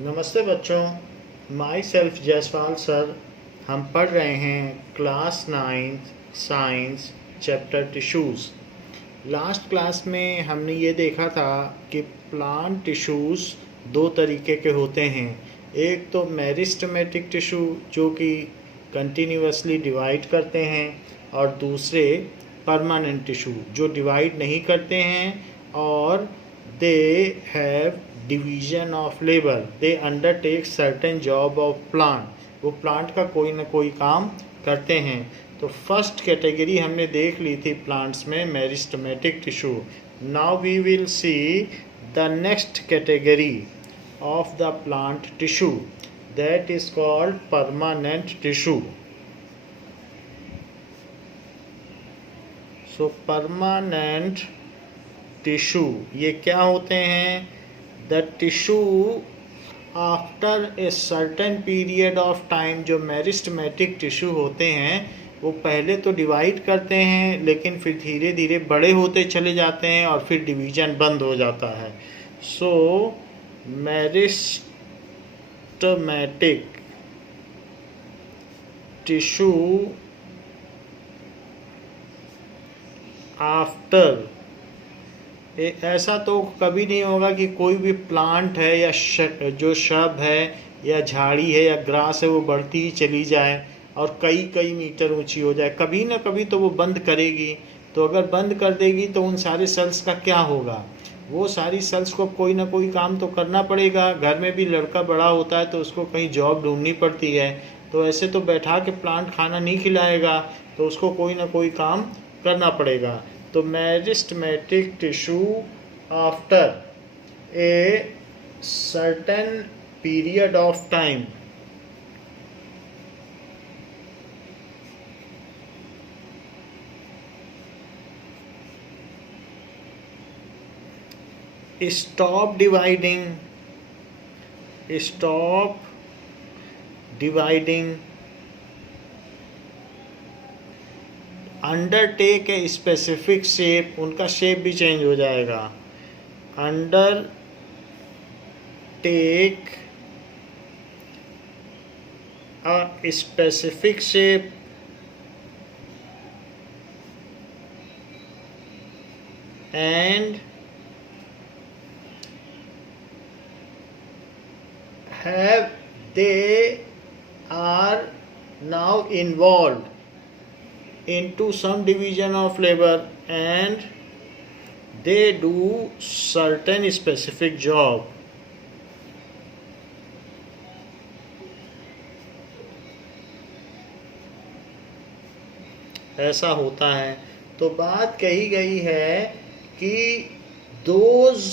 नमस्ते बच्चों, my self Jaiswal sir. हम पढ़ रहे हैं class 9 science chapter tissues. Last class में हमने ये देखा था कि प्लांट टिश्यूज़ दो तरीके के होते हैं। एक तो मेरिस्टेमेटिक टिश्यू जो कि कंटिन्यूअसली डिवाइड करते हैं, और दूसरे परमानेंट टिश्यू जो डिवाइड नहीं करते हैं और they have division of labour, they undertake certain job of plant, वो प्लांट का कोई ना कोई काम करते हैं। तो फर्स्ट कैटेगरी हमने देख ली थी प्लांट्स में, meristematic tissue. Now we will see the next category of the plant tissue, that is called permanent tissue. So permanent tissue ये क्या होते हैं? The tissue after a certain period of time, जो meristematic tissue होते हैं वो पहले तो डिवाइड करते हैं, लेकिन फिर धीरे धीरे बड़े होते चले जाते हैं और फिर डिवीजन बंद हो जाता है। सो मेरिस्टेमेटिक टिश्यू आफ्टर, ऐसा तो कभी नहीं होगा कि कोई भी प्लांट है या जो शब है या झाड़ी है या ग्रास है वो बढ़ती ही चली जाए और कई कई मीटर ऊंची हो जाए। कभी ना कभी तो वो बंद करेगी। तो अगर बंद कर देगी तो उन सारे सेल्स का क्या होगा? वो सारी सेल्स को कोई ना कोई काम तो करना पड़ेगा। घर में भी लड़का बड़ा होता है तो उसको कहीं जॉब ढूंढनी पड़ती है। तो ऐसे तो बैठा के प्लांट खाना नहीं खिलाएगा, तो उसको कोई ना कोई काम करना पड़ेगा। तो meristematic tissue after a certain period of time stop dividing, undertake a specific shape, उनका शेप भी चेंज हो जाएगा। Undertake a specific shape and have they are now involved into some division of labor and they do certain specific job. ऐसा होता है। तो बात कही गई है कि those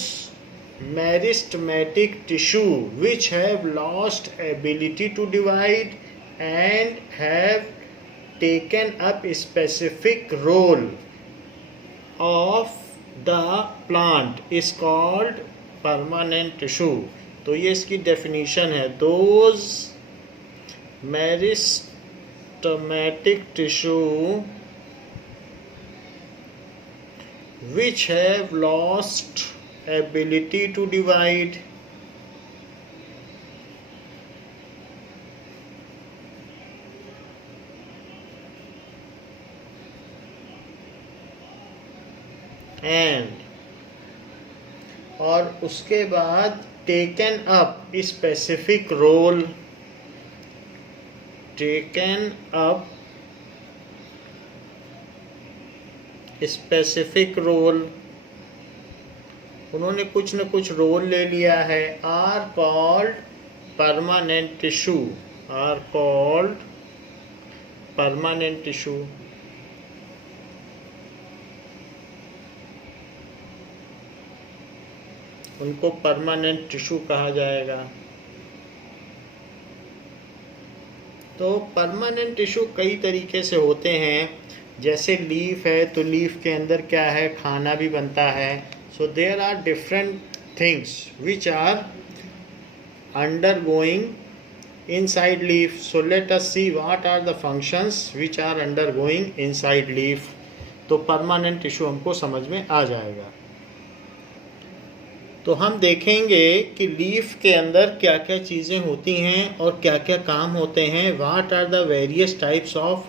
meristematic tissue which have lost ability to divide and have taken up a specific role of the plant is called permanent tissue. तो ये इसकी डेफिनेशन है। those meristematic tissue which have lost ability to divide and, और उसके बाद taken up specific role, taken up specific role, उन्होंने कुछ न कुछ रोल ले लिया है, are called permanent tissue, are called permanent tissue. उनको परमानेंट टिश्यू कहा जाएगा। तो परमानेंट टिश्यू कई तरीके से होते हैं। जैसे लीफ है तो लीफ के अंदर क्या है, खाना भी बनता है। So there are different things which are undergoing inside leaf. So let us see what are the functions which are undergoing inside leaf. तो permanent tissue हमको समझ में आ जाएगा। तो हम देखेंगे कि लीफ के अंदर क्या क्या चीज़ें होती हैं और क्या क्या काम होते हैं. What are the various types of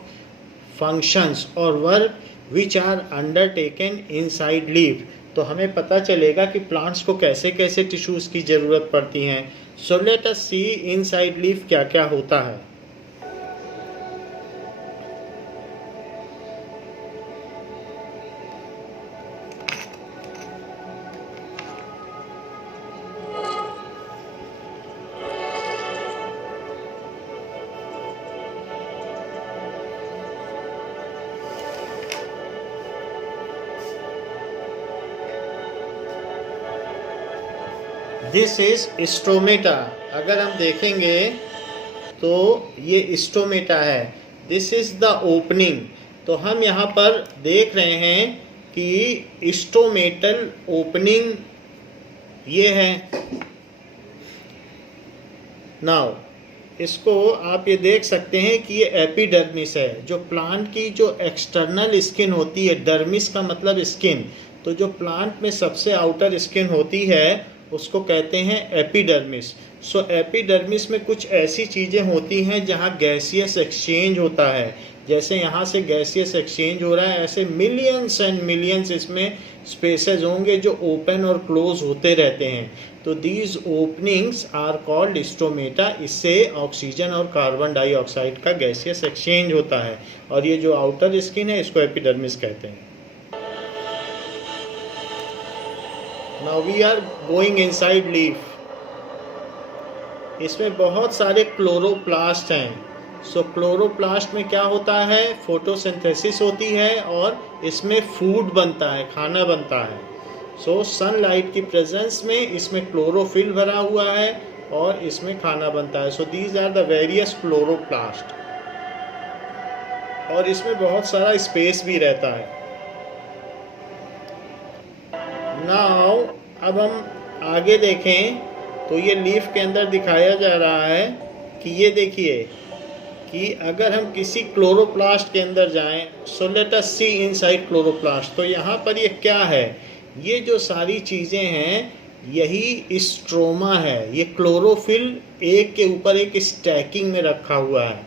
functions और work which are undertaken inside leaf. तो हमें पता चलेगा कि प्लांट्स को कैसे कैसे टिश्यूज़ की ज़रूरत पड़ती हैं. सो लेट अस सी इनसाइड लीफ क्या क्या होता है. This is stomata. अगर हम देखेंगे तो ये स्टोमेटा है. This is the opening. तो हम यहाँ पर देख रहे हैं कि स्टोमेटल ओपनिंग ये है. नाउ इसको आप ये देख सकते हैं कि ये एपिडर्मिस है. जो प्लांट की जो एक्सटर्नल स्किन होती है, डर्मिस का मतलब स्किन, तो जो प्लांट में सबसे आउटर स्किन होती है उसको कहते हैं एपिडर्मिस. सो एपिडर्मिस में कुछ ऐसी चीज़ें होती हैं जहाँ गैसियस एक्सचेंज होता है. जैसे यहाँ से गैसियस एक्सचेंज हो रहा है, ऐसे मिलियंस एंड मिलियंस इसमें स्पेसेस होंगे जो ओपन और क्लोज होते रहते हैं. तो these openings are called stomata. इससे ऑक्सीजन और कार्बन डाइऑक्साइड का गैसियस एक्सचेंज होता है. और ये जो आउटर स्किन है इसको एपिडर्मिस कहते हैं. Now we are going inside leaf. इसमें बहुत सारे क्लोरोप्लास्ट हैं. सो क्लोरोप्लास्ट में क्या होता है, फोटोसिंथेसिस होती है और इसमें फूड बनता है, खाना बनता है. सो सनलाइट की प्रेजेंस में इसमें क्लोरोफिल भरा हुआ है और इसमें खाना बनता है. So these are the various chloroplast. और इसमें बहुत सारा स्पेस भी रहता है. नाउ अब हम आगे देखें तो ये लीफ के अंदर दिखाया जा रहा है कि ये देखिए कि अगर हम किसी क्लोरोप्लास्ट के अंदर जाएं, सो लेट अस सी इनसाइड क्लोरोप्लास्ट. तो यहाँ पर ये क्या है, ये जो सारी चीज़ें हैं यही स्ट्रोमा है. ये क्लोरोफिल एक के ऊपर एक स्टैकिंग में रखा हुआ है.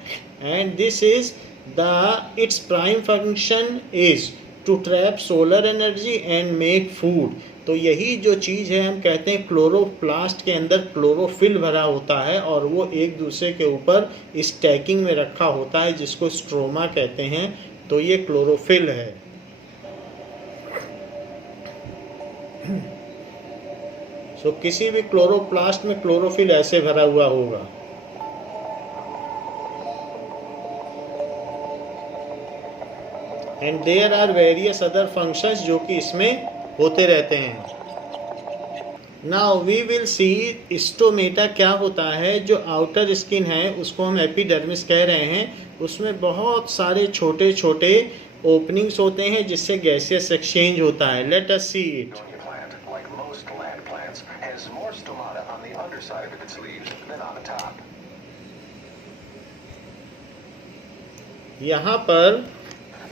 And this is the its prime function is to trap solar energy and make food. तो यही जो चीज़ है हम कहते हैं क्लोरोप्लास्ट के अंदर क्लोरोफिल भरा होता है और वो एक दूसरे के ऊपर स्टैकिंग में रखा होता है जिसको स्ट्रोमा कहते हैं. तो ये क्लोरोफिल है. सो किसी भी क्लोरोप्लास्ट में क्लोरोफिल ऐसे भरा हुआ होगा. And there are various other functions जो कि इसमें होते रहते हैं. Now we will see stomata क्या होता है. जो आउटर स्किन है उसको हम एपिडर्मिस कह रहे हैं. उसमें बहुत सारे छोटे छोटे ओपनिंग्स होते हैं जिससे गैसियस एक्सचेंज होता है. Let us see it. यहाँ पर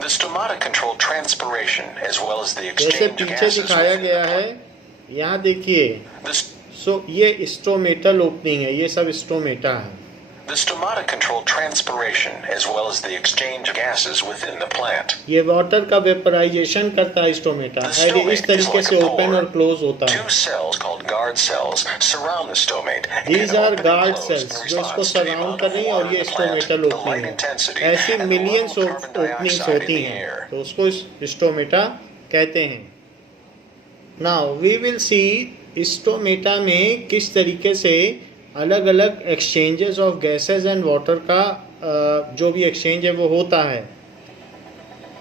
The stomata control transpiration as well as the जैसे exchange पीछे gases दिखाया within गया the है, plant. यहाँ देखिए. सो ये स्टोमेटल ओपनिंग है, ये सब स्टोमेटा है. The stomata control transpiration as well as the exchange gases within the plant. ये वाटर का वेपराइजेशन करता है स्टोमेटा. The और इस stomate is तरीके like से a ओपन और pore. क्लोज होता है. Two cells called guard cells surround the stomate. and These can are open and guard close cells in जो इसको response to the surround amount कर of रही हैं और water ये in the plant, stomatal the opening light है. intensity, ऐसी and the millions level of carbon openings dioxide होती in the हैं air. तो उसको स्टोमेटा कहते हैं. Now we will see stomata में किस तरीके से अलग अलग exchanges of gases and water का जो भी एक्सचेंज है वो होता है.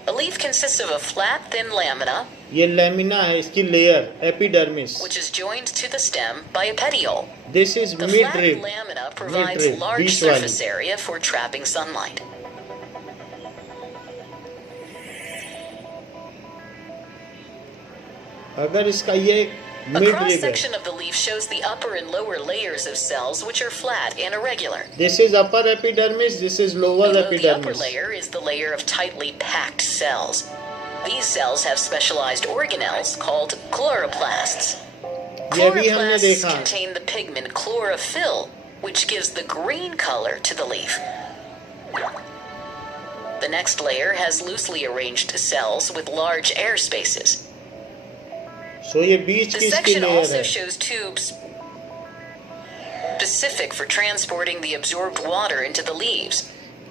A leaf consists of a flat, thin lamina, ये लैमिना है, इसकी layer epidermis. which is joined to the stem by a petiole. This is The mid flat rib. lamina provides Mid-rib, large बीच वाली. surface area for trapping sunlight. अगर इसका ये A mid rib है. cross-section of the leaf shows the upper and lower layers of cells which are flat and irregular. This is upper epidermis, this is lower Below the upper epidermis. layer is the layer of tightly packed cells. These cells have specialized organelles called chloroplasts. ये भी हमने Chloroplasts देखा। contain the pigment chlorophyll, which gives the green color to the leaf. The next layer has loosely arranged cells with large air spaces. सो ये बीच The की इसकी section layer also है। shows tubes specific for transporting the absorbed water into the leaves.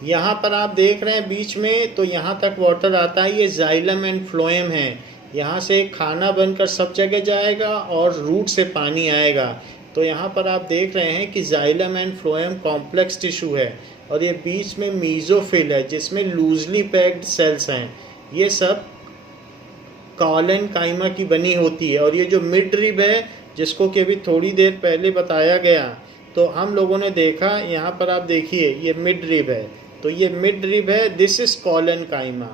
यहाँ पर आप देख रहे हैं बीच में, तो यहाँ तक वाटर आता है, ये जाइलम एंड फ्लोएम है। यहाँ से खाना बनकर सब जगह जाएगा और रूट से पानी आएगा। तो यहाँ पर आप देख रहे हैं कि xylem and phloem complex tissue है, और ये बीच में मीजोफिल है जिसमें लूजली पैक्ड सेल्स हैं। ये सब कॉलन काइमा की बनी होती है। और ये जो मिड रिब है, जिसको कि अभी थोड़ी देर पहले बताया गया, तो हम लोगों ने देखा, यहाँ पर आप देखिए ये मिड रिब है, तो ये मिड रिब है, दिस इज कॉलन काइमा।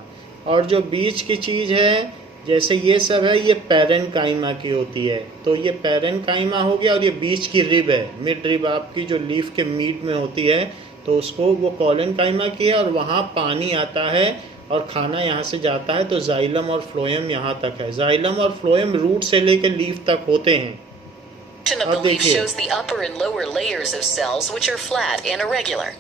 और जो बीच की चीज़ है, जैसे ये सब है, ये पैरन काइमा की होती है। तो ये पैरन काइमा हो गया, और ये बीच की रिब है, मिड रिब आपकी जो लीफ के मीड में होती है, तो उसको वो कॉलन काइमा की है, और वहाँ पानी आता है और खाना यहाँ से जाता है। तो जाइलम और फ्लोएम यहाँ तक है। जाइलम और फ्लोएम रूट से लेकर लीफ तक होते हैं। Section of the leaf shows the upper and lower layers of cells which are flat and irregular.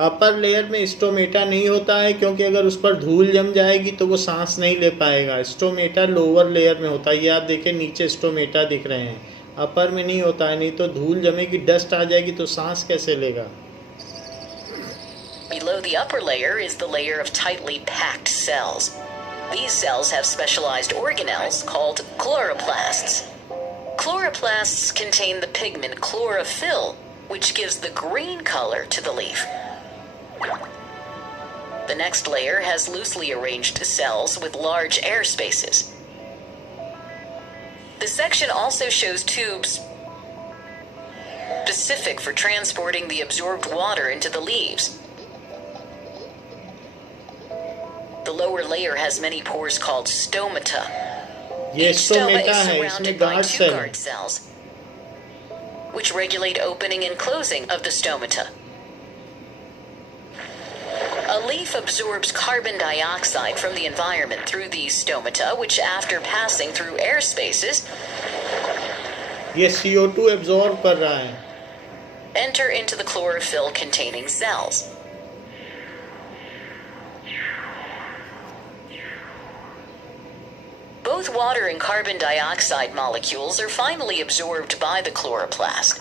Upper layer में स्टोमेटा नहीं होता है, क्योंकि अगर उस पर धूल जम जाएगी तो वो सांस नहीं ले पाएगा। स्टोमेटा लोअर लेयर में होता है। ये आप देखें नीचे स्टोमेटा दिख रहे हैं, अपर में नहीं होता है, नहीं तो धूल जमेगी, डस्ट आ जाएगी तो सांस कैसे लेगा। Below the upper layer is the layer of tightly packed cells. These cells have specialized organelles called chloroplasts. Chloroplasts contain the pigment chlorophyll, which gives the green color to the leaf. The next layer has loosely arranged cells with large air spaces. The section also shows tubes specific for transporting the absorbed water into the leaves. The lower layer has many pores called stomata. ये Each stoma stomata is है, इसमें surrounded by guard two cell है। guard cells, which regulate opening and closing of the stomata. A leaf absorbs carbon dioxide from the environment through these stomata, which after passing through air spaces, ये CO2 absorb कर रहा है। enter into the chlorophyll containing cells. Both water and carbon dioxide molecules are finally absorbed by the chloroplast.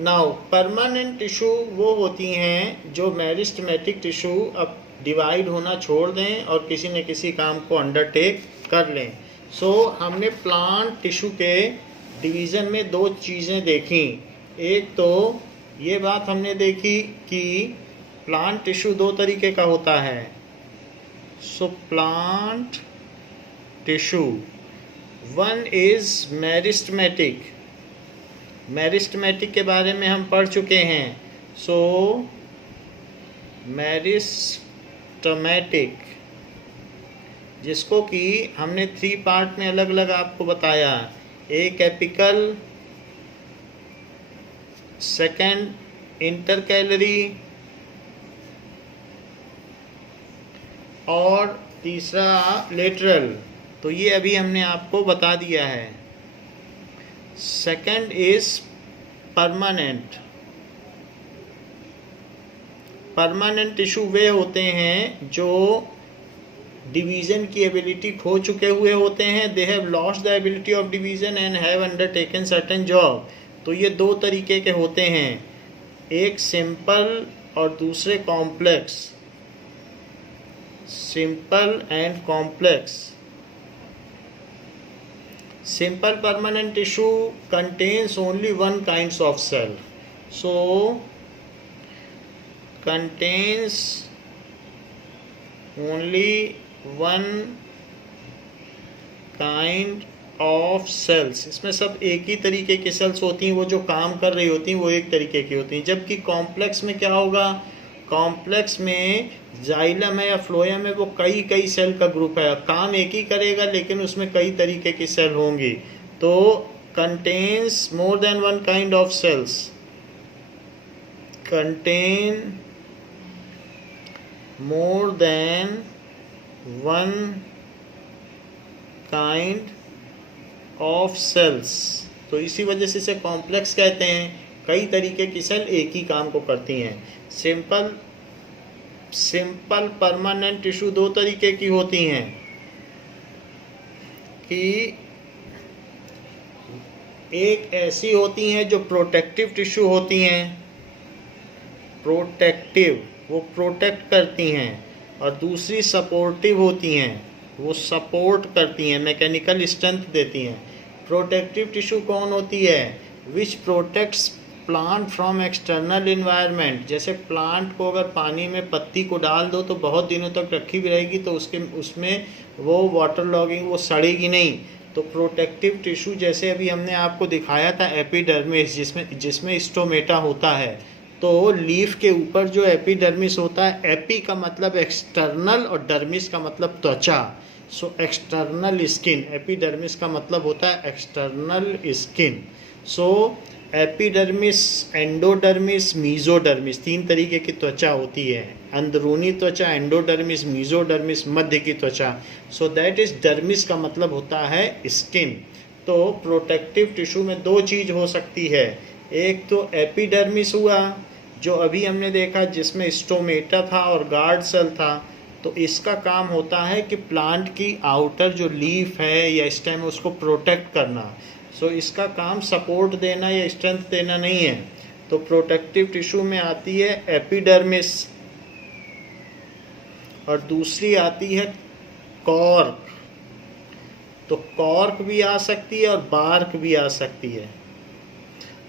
Now permanent tissue वो होती हैं जो meristematic tissue अब divide होना छोड़ दें और किसी न किसी काम को अंडरटेक कर लें। सो हमने प्लांट टिश्यू के डिवीज़न में दो चीज़ें देखी। एक तो ये बात हमने देखी कि प्लांट टिश्यू दो तरीके का होता है। So plant tissue, one is meristematic. Meristematic के बारे में हम पढ़ चुके हैं। सो मेरिस्टेमेटिक, जिसको कि हमने 3 पार्ट में अलग अलग आपको बताया। एक एपिकल, सेकंड इंटरकैलरी और तीसरा लेटरल। तो ये अभी हमने आपको बता दिया है। Second is permanent. Permanent tissue वे होते हैं जो डिवीज़न की एबिलिटी खो चुके हुए होते हैं। They have lost the ability of division and have undertaken certain job. तो ये दो तरीके के होते हैं, एक सिंपल और दूसरे complex. Simple and complex. Simple permanent tissue contains only one kinds of cell. So contains only one kind of cells. इसमें सब एक ही तरीके की सेल्स होती हैं, वो जो काम कर रही होती हैं वो एक तरीके की होती हैं। जबकि कॉम्प्लेक्स में क्या होगा, कॉम्प्लेक्स में जाइलम है या फ्लोएम है, वो कई कई सेल का ग्रुप है, काम एक ही करेगा लेकिन उसमें कई तरीके की सेल होंगी। तो contains more than one kind of cells, contain more than one kind of cells. तो इसी वजह से इसे कॉम्प्लेक्स कहते हैं। कई तरीके की सेल एक ही काम को करती हैं। सिंपल परमानेंट टिश्यू दो तरीके की होती हैं कि एक ऐसी होती हैं जो प्रोटेक्टिव टिश्यू होती हैं, प्रोटेक्टिव, वो प्रोटेक्ट करती हैं, और दूसरी सपोर्टिव होती हैं, वो सपोर्ट करती हैं, मैकेनिकल स्ट्रेंथ देती हैं। प्रोटेक्टिव टिश्यू कौन होती है? Which protects plant from external environment. जैसे प्लांट को अगर पानी में पत्ती को डाल दो तो बहुत दिनों तक रखी भी रहेगी, तो उसमें वो वाटर लॉगिंग, वो सड़ेगी नहीं। तो प्रोटेक्टिव टिश्यू जैसे अभी हमने आपको दिखाया था एपिडर्मिस, जिसमें स्टोमेटा होता है। तो लीफ के ऊपर जो एपिडर्मिस होता है, एपी का मतलब एक्सटर्नल और डर्मिस का मतलब त्वचा। सो एक्सटर्नल स्किन, एपिडर्मिस का मतलब होता है external skin. So epidermis, endodermis, mesodermis, तीन तरीके की त्वचा होती है। अंदरूनी त्वचा एंडोडर्मिस, मीजोडर्मिस मध्य की त्वचा। सो दैट इज डर्मिस का मतलब होता है स्किन। तो प्रोटेक्टिव टिश्यू में दो चीज़ हो सकती है। एक तो एपिडर्मिस हुआ जो अभी हमने देखा, जिसमें स्टोमेटा था और गार्ड सेल था। तो इसका काम होता है कि प्लांट की आउटर जो लीफ है या स्टेम, उसको प्रोटेक्ट करना। सो इसका काम सपोर्ट देना या स्ट्रेंथ देना नहीं है। तो प्रोटेक्टिव टिश्यू में आती है एपिडर्मिस, और दूसरी आती है कॉर्क। तो कॉर्क भी आ सकती है और बार्क भी आ सकती है।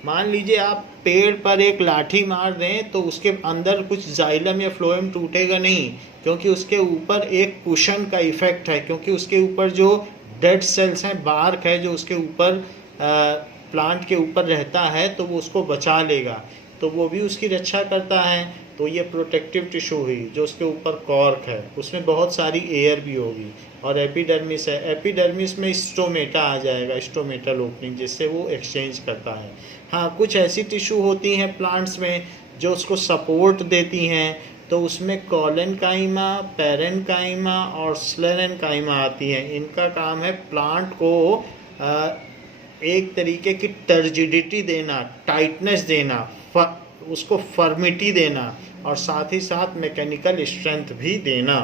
मान लीजिए आप पेड़ पर एक लाठी मार दें तो उसके अंदर कुछ जाइलम या फ्लोएम टूटेगा नहीं, क्योंकि उसके ऊपर एक कुशन का इफेक्ट है, क्योंकि उसके ऊपर जो डेड सेल्स हैं, बार्क है जो उसके ऊपर प्लांट के ऊपर रहता है, तो वो उसको बचा लेगा, तो वो भी उसकी रक्षा करता है। तो ये प्रोटेक्टिव टिश्यू हुई। जो उसके ऊपर कॉर्क है उसमें बहुत सारी एयर भी होगी, और एपिडर्मिस है, एपिडर्मिस में स्टोमेटा आ जाएगा, स्टोमेटल ओपनिंग, जिससे वो एक्सचेंज करता है। हाँ, कुछ ऐसी टिश्यू होती हैं प्लांट्स में जो उसको सपोर्ट देती हैं। तो उसमें कॉलेनकाइमा, पैरेनकाइमा और स्लेरेनकाइमा आती हैं। इनका काम है प्लांट को एक तरीके की टर्जिडिटी देना, टाइटनेस देना, उसको फर्मिटी देना, और साथ ही साथ मैकेनिकल स्ट्रेंथ भी देना।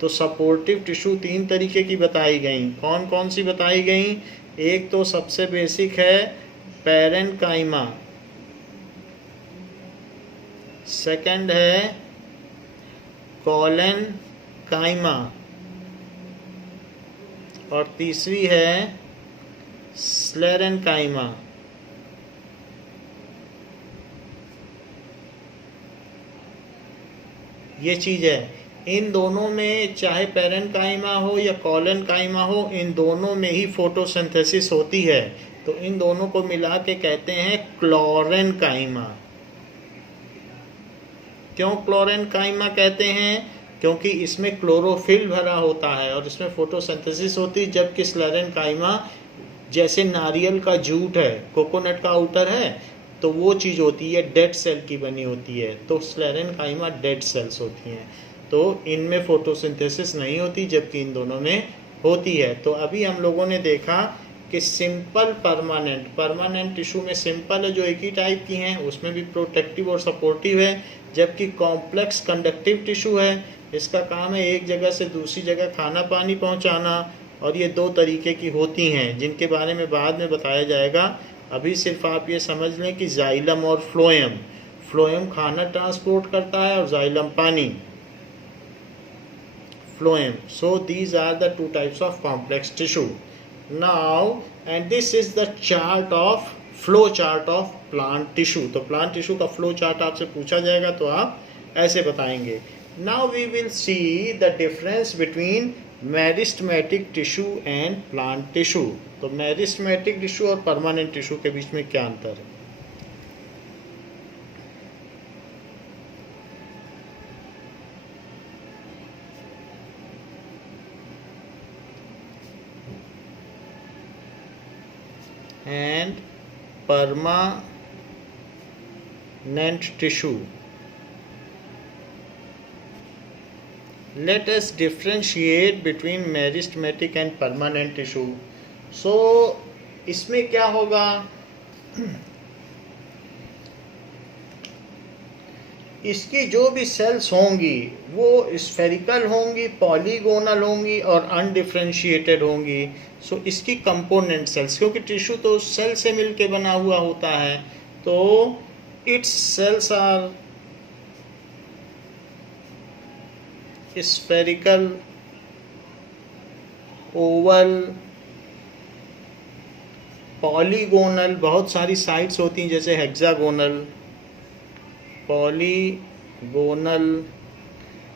तो सपोर्टिव टिश्यू तीन तरीके की बताई गई। कौन कौन सी बताई गई? एक तो सबसे बेसिक है पैरेनकाइमा, सेकंड है कॉलेनकाइमा, और तीसरी है स्लेरेनकाइमा। ये चीज़ है। इन दोनों में, चाहे पैरेनकाइमा हो या कॉलेनकाइमा हो, इन दोनों में ही फोटोसिंथेसिस होती है। तो इन दोनों को मिला के कहते हैं क्लोरेनकाइमा। क्यों क्लोरेनकाइमा कहते हैं? क्योंकि इसमें क्लोरोफिल भरा होता है और इसमें फोटोसिंथेसिस होती है, जबकि स्लेरेनकाइमा जैसे नारियल का जूट है, कोकोनट का आउटर है, तो वो चीज़ होती है, डेड सेल की बनी होती है। तो स्लेरेनकाइमा डेड सेल्स होती हैं। तो इनमें फोटोसिंथेसिस नहीं होती, जबकि इन दोनों में होती है। तो अभी हम लोगों ने देखा कि सिंपल परमानेंट टिश्यू में सिंपल है जो एक ही टाइप की हैं, उसमें भी प्रोटेक्टिव और सपोर्टिव है, जबकि कॉम्प्लेक्स कंडक्टिव टिश्यू है, इसका काम है एक जगह से दूसरी जगह खाना पानी पहुंचाना। और ये दो तरीके की होती हैं, जिनके बारे में बाद में बताया जाएगा। अभी सिर्फ आप ये समझ लें कि जाइलम और फ्लोएम खाना ट्रांसपोर्ट करता है और जाइलम पानी, phloem. So these are the two types of complex tissue. Now and this is the chart of flow chart of plant tissue. तो प्लांट टिश्यू का फ्लो चार्ट आपसे पूछा जाएगा तो आप ऐसे बताएंगे। Now we will see the difference between meristematic tissue and plant tissue. तो मेरिस्टेमेटिक टिश्यू और परमानेंट टिश्यू के बीच में क्या अंतर है? And permanent tissue. Let us differentiate between meristematic and permanent tissue. So इसमें क्या होगा, इसकी जो भी सेल्स होंगी वो स्फेरिकल होंगी, पॉलीगोनल होंगी और अनडिफ्रेंशिएटेड होंगी. सो इसकी कंपोनेंट सेल्स, क्योंकि टिश्यू तो सेल से मिलके बना हुआ होता है, तो its cells are spherical, oval, polygonal, बहुत सारी साइड्स होती हैं जैसे हेक्सागोनल, पॉलीगोनल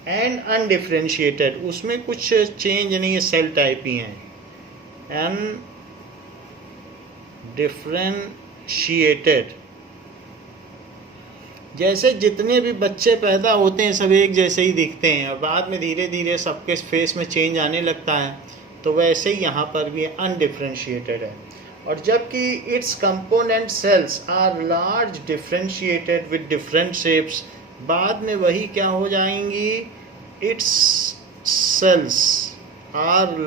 एंड अनडिफ्रेंशिएटेड. उसमें कुछ चेंज नहीं है, सेल टाइप ही हैं. अनडिफ्रेंशिएटेड, जैसे जितने भी बच्चे पैदा होते हैं सब एक जैसे ही दिखते हैं और बाद में धीरे धीरे सबके फेस में चेंज आने लगता है, तो वैसे ही यहाँ पर भी अनडिफ्रेंशिएटेड है. और जबकि its component cells are large differentiated with different shapes, बाद में वही क्या हो जाएंगी, इट्स सेल्स आर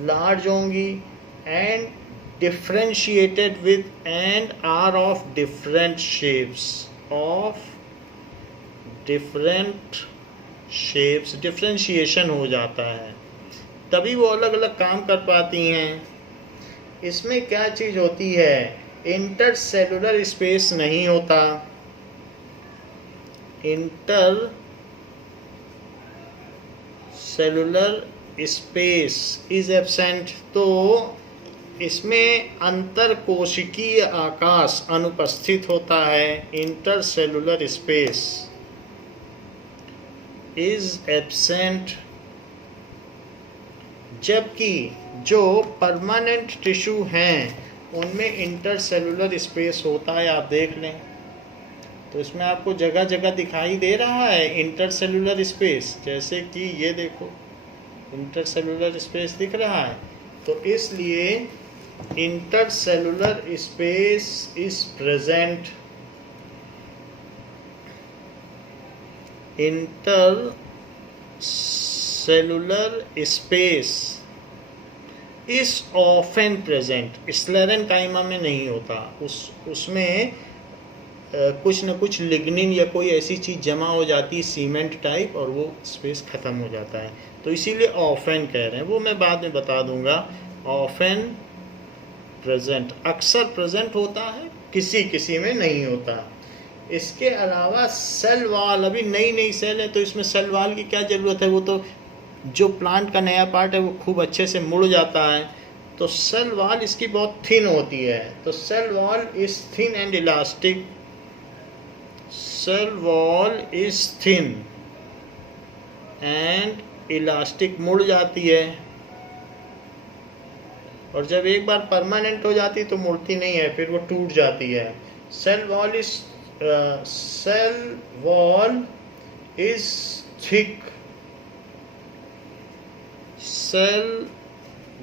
लार्ज होंगी and differentiated with and are of different shapes, differentiation हो जाता है, तभी वो अलग अलग काम कर पाती हैं. इसमें क्या चीज़ होती है, इंटरसेलुलर स्पेस नहीं होता, इंटरसेलुलर स्पेस इज एब्सेंट. तो इसमें अंतर कोशिकीय आकाश अनुपस्थित होता है. Intercellular space is absent. जबकि जो परमानेंट टिश्यू हैं उनमें इंटरसेलुलर स्पेस होता है. आप देख लें तो इसमें आपको जगह जगह दिखाई दे रहा है इंटरसेलुलर स्पेस, जैसे कि ये देखो इंटरसेलुलर स्पेस दिख रहा है. तो इसलिए intercellular space is present. Intercellular space is often present. स्लेरेनकाइमा में नहीं होता, उसमें कुछ न कुछ लिग्निन या कोई ऐसी चीज़ जमा हो जाती है सीमेंट टाइप और वो स्पेस ख़त्म हो जाता है, तो इसीलिए ऑफन कह रहे हैं. वो मैं बाद में बता दूंगा. ऑफन प्रेजेंट, अक्सर प्रेजेंट होता है, किसी में नहीं होता. इसके अलावा सेल वॉल, अभी नई नई सेल है तो इसमें सेल वॉल की क्या ज़रूरत है, वो तो जो प्लांट का नया पार्ट है वो खूब अच्छे से मुड़ जाता है. तो सेल वॉल इसकी बहुत थिन होती है. तो cell wall is thin and elastic. Cell wall is thin and elastic, मुड़ जाती है. और जब एक बार परमानेंट हो जाती तो मुड़ती नहीं है, फिर वो टूट जाती है. Cell wall is thick. Cell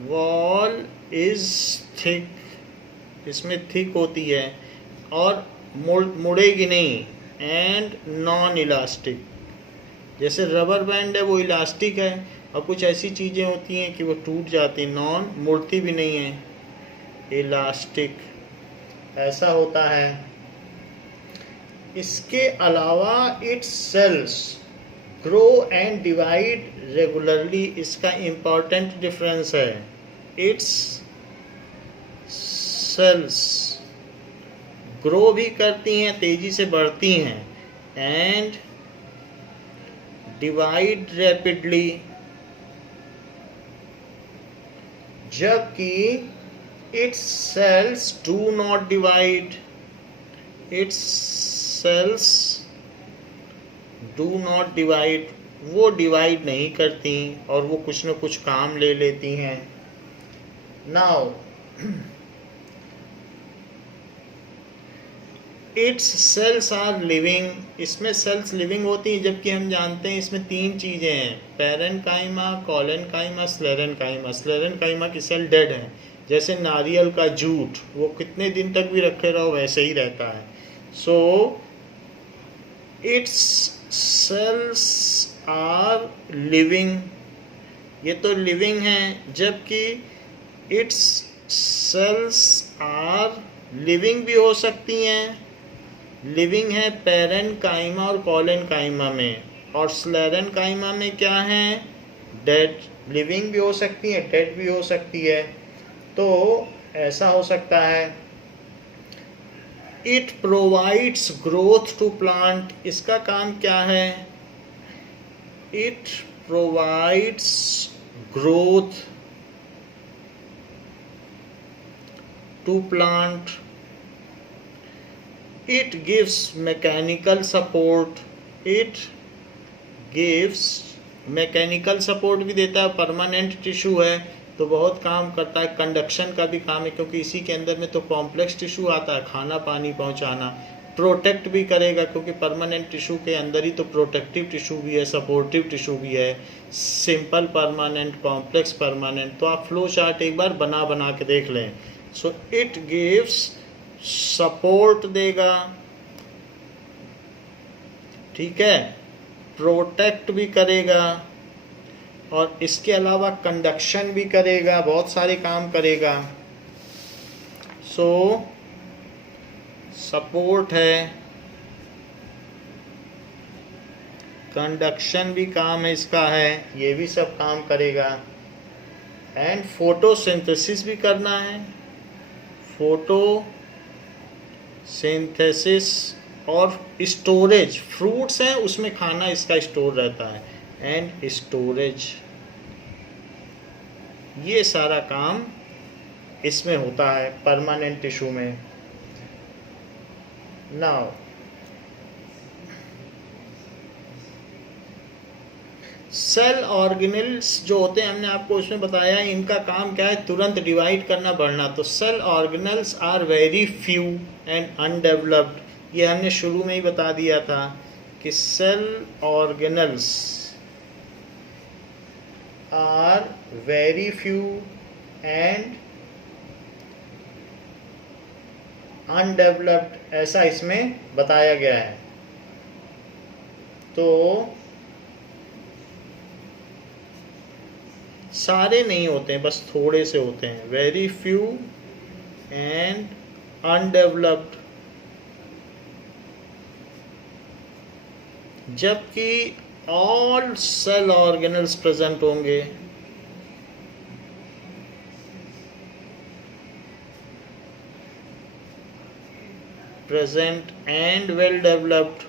wall is thick, इसमें थिक होती है और मुड़ेगी नहीं. एंड नॉन इलास्टिक, जैसे रबर बैंड है वो इलास्टिक है और कुछ ऐसी चीज़ें होती हैं कि वो टूट जाती, नॉन, मुड़ती भी नहीं है, इलास्टिक ऐसा होता है. इसके अलावा it's cells grow and divide regularly. इसका इम्पॉर्टेंट डिफरेंस है. इट्स सेल्स ग्रो भी करती हैं, तेजी से बढ़ती हैं, एंड डिवाइड रैपिडली. जबकि it's sales do not divide. It's sales do not divide, वो डिवाइड नहीं करती और वो कुछ न कुछ काम ले लेती हैं. Now its cells are living. इसमें सेल्स लिविंग होती हैं, जबकि हम जानते हैं इसमें 3 चीज़ें हैं, पैरेनकाइमा, कॉलेनकाइमा, स्लेरेनकाइमा. स्लेरेनकाइमा की सेल डेड है, जैसे नारियल का जूट, वो कितने दिन तक भी रखे रहो वैसे ही रहता है. So its cells are living, ये तो लिविंग है, जबकि इट्स सेल्स आर लिविंग भी हो सकती हैं। लिविंग है पैरेन्काइमा और कोलेनकाइमा में, और स्लेरेन्काइमा में क्या है, डेड। लिविंग भी हो सकती है, डेड भी हो सकती है। तो ऐसा हो सकता है। It provides growth to plant, इसका काम क्या है, it provides growth to plant. It gives mechanical support, it gives mechanical support भी देता है, परमानेंट टिश्यू है तो बहुत काम करता है। कंडक्शन का भी काम है, क्योंकि इसी के अंदर में तो कॉम्प्लेक्स टिश्यू आता है, खाना पानी पहुंचाना। प्रोटेक्ट भी करेगा, क्योंकि परमानेंट टिश्यू के अंदर ही तो प्रोटेक्टिव टिश्यू भी है, सपोर्टिव टिश्यू भी है, सिंपल परमानेंट, कॉम्प्लेक्स परमानेंट। तो आप फ्लो चार्ट एक बार बना के देख लें। सो इट गिव्स सपोर्ट देगा, ठीक है, प्रोटेक्ट भी करेगा, और इसके अलावा कंडक्शन भी करेगा, बहुत सारे काम करेगा। सो सपोर्ट है, कंडक्शन भी काम है इसका है, ये भी सब काम करेगा। एंड फोटोसिंथेसिस भी करना है, फोटोसिंथेसिस और स्टोरेज। फ्रूट्स हैं उसमें खाना इसका स्टोर रहता है, एंड स्टोरेज, ये सारा काम इसमें होता है परमानेंट टिश्यू में। नाउ सेल ऑर्गेनेल्स जो होते हैं, हमने आपको उसमें बताया इनका काम क्या है, तुरंत डिवाइड करना, बढ़ना। तो cell organelles are very few and undeveloped, ये हमने शुरू में ही बता दिया था कि cell organelles are very few and undeveloped, ऐसा इसमें बताया गया है। तो सारे नहीं होते हैं, बस थोड़े से होते हैं, वेरी फ्यू एंड अनडेवलप्ड। जबकि ऑल सेल ऑर्गेनल्स प्रेजेंट होंगे। Present and well developed,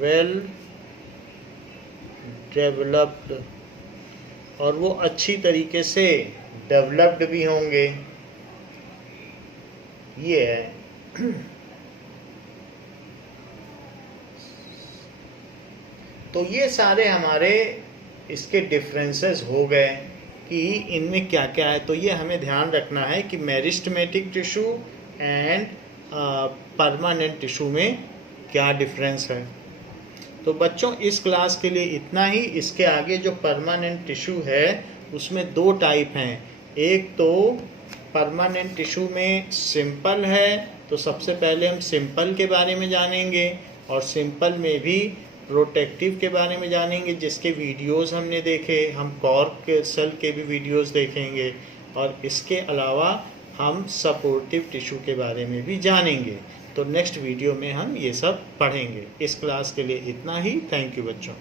well developed, और वो अच्छी तरीके से डेवलप्ड भी होंगे, ये है। तो ये सारे हमारे इसके डिफरेंसेस हो गए कि इनमें क्या क्या है। तो ये हमें ध्यान रखना है कि meristematic tissue and permanent tissue में क्या डिफरेंस है। तो बच्चों इस क्लास के लिए इतना ही। इसके आगे जो परमानेंट टिश्यू है उसमें दो टाइप हैं। एक तो परमानेंट टिश्यू में सिंपल है, तो सबसे पहले हम सिंपल के बारे में जानेंगे, और सिंपल में भी प्रोटेक्टिव के बारे में जानेंगे, जिसके वीडियोस हमने देखे। हम कॉर्क सेल के भी वीडियोस देखेंगे, और इसके अलावा हम सपोर्टिव टिश्यू के बारे में भी जानेंगे। तो नेक्स्ट वीडियो में हम ये सब पढ़ेंगे। इस क्लास के लिए इतना ही। थैंक यू बच्चों।